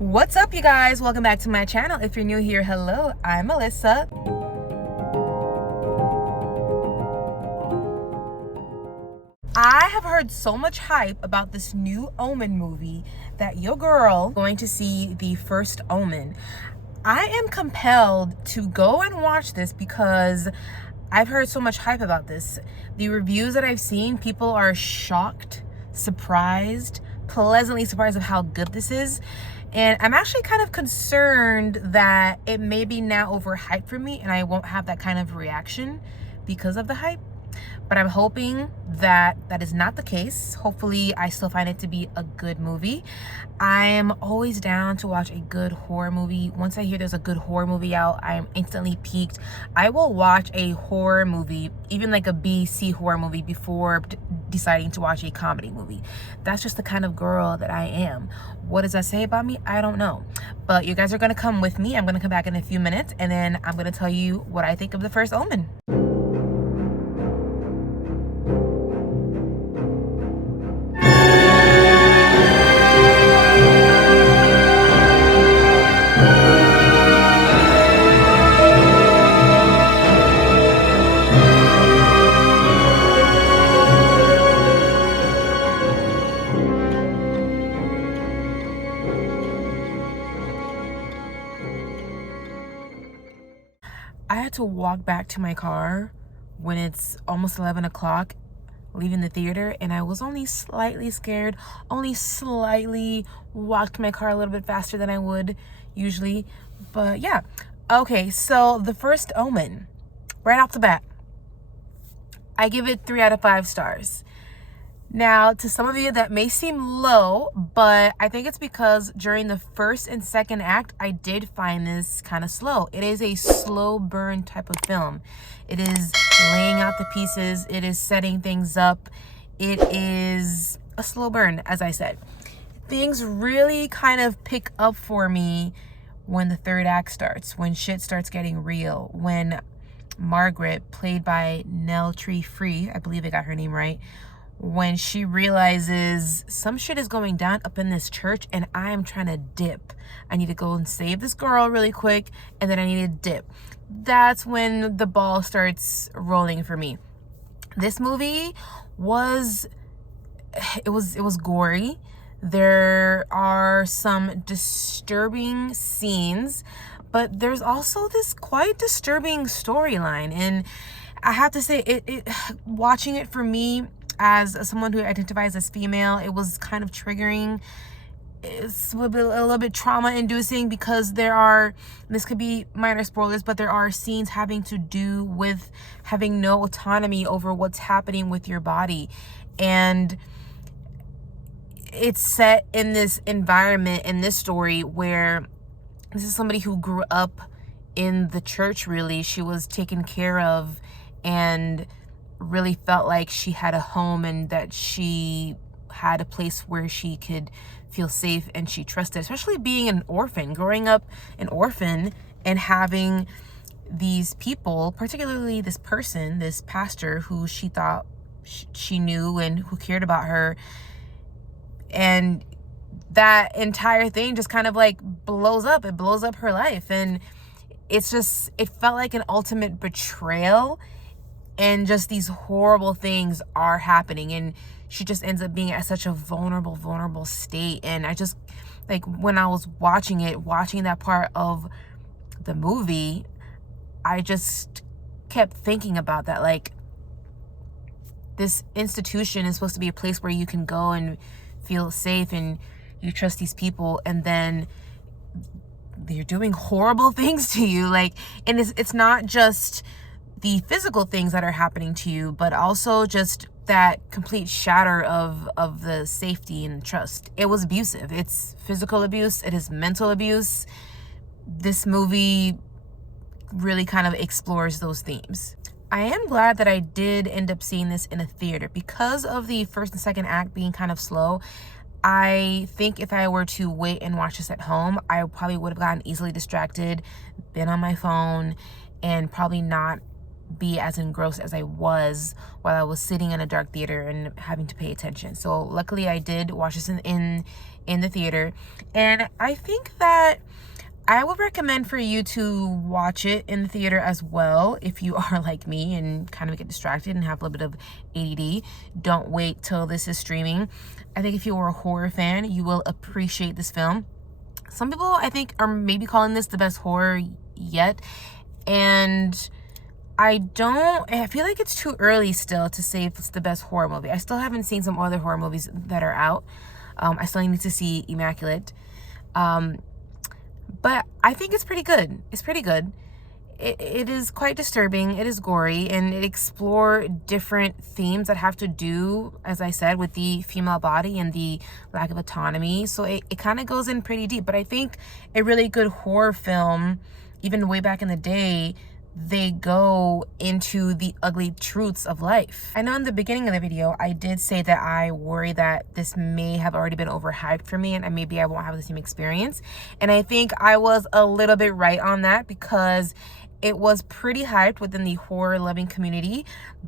What's up, you guys? Welcome back to my channel. If you're new here, hello, I'm Melissa. I have heard so much hype about this new Omen movie that your girl going to see the first Omen. I am compelled to go and watch this because I've heard so much hype about this. The reviews that I've seen, people are shocked, surprised, pleasantly surprised of how good this is. And I'm actually kind of concerned that it may be now overhyped for me and I won't have that kind of reaction because of the hype. But I'm hoping that that is not the case. Hopefully, I still find it to be a good movie. I am always down to watch a good horror movie. Once I hear there's a good horror movie out, I am instantly piqued. I will watch a horror movie, even like a B-C horror movie, before deciding to watch a comedy movie. That's just the kind of girl that I am. What does that say about me? I don't know. But you guys are going to come with me. I'm going to come back in a few minutes, and then I'm going to tell you what I think of the first Omen. I had to walk back to my car when it's almost 11 o'clock, leaving the theater, and I was only slightly scared, only slightly walked my car a little bit faster than I would usually. But yeah. Okay, so the first Omen, right off the bat, I give it 3 out of 5 stars. Now, to some of you, that may seem low, but I think it's because during the first and second act, I did find this kind of slow. It is a slow burn type of film. It is laying out the pieces. It is setting things up. It is a slow burn, as I said. Things really kind of pick up for me when the third act starts, when shit starts getting real, when Margaret, played by Nell Tree Free, I believe I got her name right, when she realizes some shit is going down up in this church and I am trying to dip. I need to go and save this girl really quick, and then I need to dip. That's when the ball starts rolling for me. This movie was gory. There are some disturbing scenes, but there's also this quite disturbing storyline. And I have to say, it watching it for me, as someone who identifies as female, it was kind of triggering. It's a little bit trauma-inducing because this could be minor spoilers, but there are scenes having to do with having no autonomy over what's happening with your body. And it's set in this environment, in this story, where this is somebody who grew up in the church, really. She was taken care of and really felt like she had a home and that she had a place where she could feel safe and she trusted, especially being an orphan, growing up an orphan and having these people, particularly this person, this pastor who she thought she knew and who cared about her. And that entire thing just kind of like blows up. It blows up her life. And it felt like an ultimate betrayal. And just these horrible things are happening. And she just ends up being at such a vulnerable state. And I just, like, when I was watching that part of the movie, I just kept thinking about that. Like, this institution is supposed to be a place where you can go and feel safe and you trust these people. And then they're doing horrible things to you. Like, and it's not just the physical things that are happening to you, but also just that complete shatter of the safety and trust. It was abusive. It's physical abuse. It is mental abuse. This movie really kind of explores those themes. I am glad that I did end up seeing this in a theater because of the first and second act being kind of slow. I think if I were to wait and watch this at home, I probably would have gotten easily distracted, been on my phone, and probably not be as engrossed as I was while I was sitting in a dark theater and having to pay attention. So luckily I did watch this in the theater, and I think that I would recommend for you to watch it in the theater as well if you are like me and kind of get distracted and have a little bit of ADD. Don't wait till this is streaming. I think if you are a horror fan, you will appreciate this film. Some people, I think, are maybe calling this the best horror yet, and I feel like it's too early still to say if it's the best horror movie. I still haven't seen some other horror movies that are out. I still need to see Immaculate. But I think it's pretty good. It's pretty good. It is quite disturbing. It is gory, and it explores different themes that have to do, as I said, with the female body and the lack of autonomy. So it kind of goes in pretty deep. But I think a really good horror film, even way back in the day, they go into the ugly truths of life. I know in the beginning of the video, I did say that I worry that this may have already been overhyped for me and maybe I won't have the same experience. And I think I was a little bit right on that, because it was pretty hyped within the horror loving community,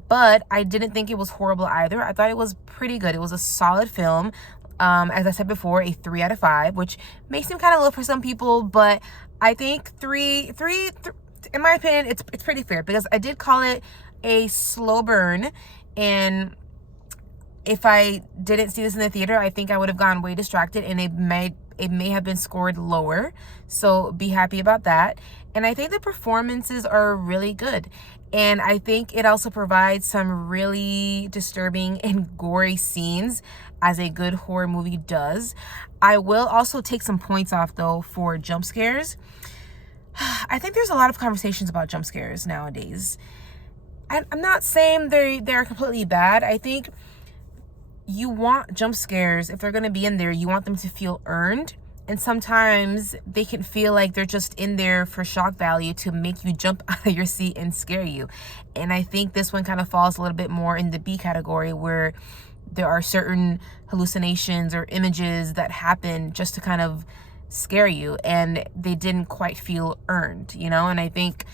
but I didn't think it was horrible either. I thought it was pretty good. It was a solid film. As I said before, a 3 out of 5, which may seem kind of low for some people, but I think three in my opinion, it's pretty fair, because I did call it a slow burn, and if I didn't see this in the theater, I think I would have gone way distracted, and it may have been scored lower. So be happy about that. And I think the performances are really good, and I think it also provides some really disturbing and gory scenes, as a good horror movie does. I will also take some points off though for jump scares. I think there's a lot of conversations about jump scares nowadays. I'm not saying they're completely bad. I think you want jump scares, if they're going to be in there, you want them to feel earned. And sometimes they can feel like they're just in there for shock value to make you jump out of your seat and scare you. And I think this one kind of falls a little bit more in the B category, where there are certain hallucinations or images that happen just to kind of scare you, and they didn't quite feel earned, you know. And I think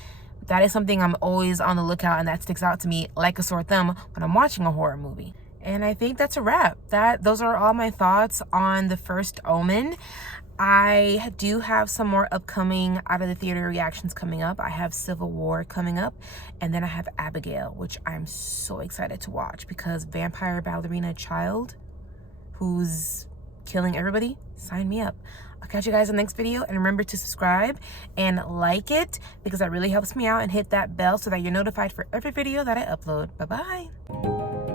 that is something I'm always on the lookout, and that sticks out to me like a sore thumb when I'm watching a horror movie. And I think that's a wrap. Those are all my thoughts on the first Omen. I do have some more upcoming out of the theater reactions coming up. I have Civil War coming up, and then I have Abigail, which I'm so excited to watch, because vampire ballerina child who's killing everybody, sign me up. I'll catch you guys in the next video, and remember to subscribe and like it, because that really helps me out, and hit that bell so that you're notified for every video that I upload. Bye bye.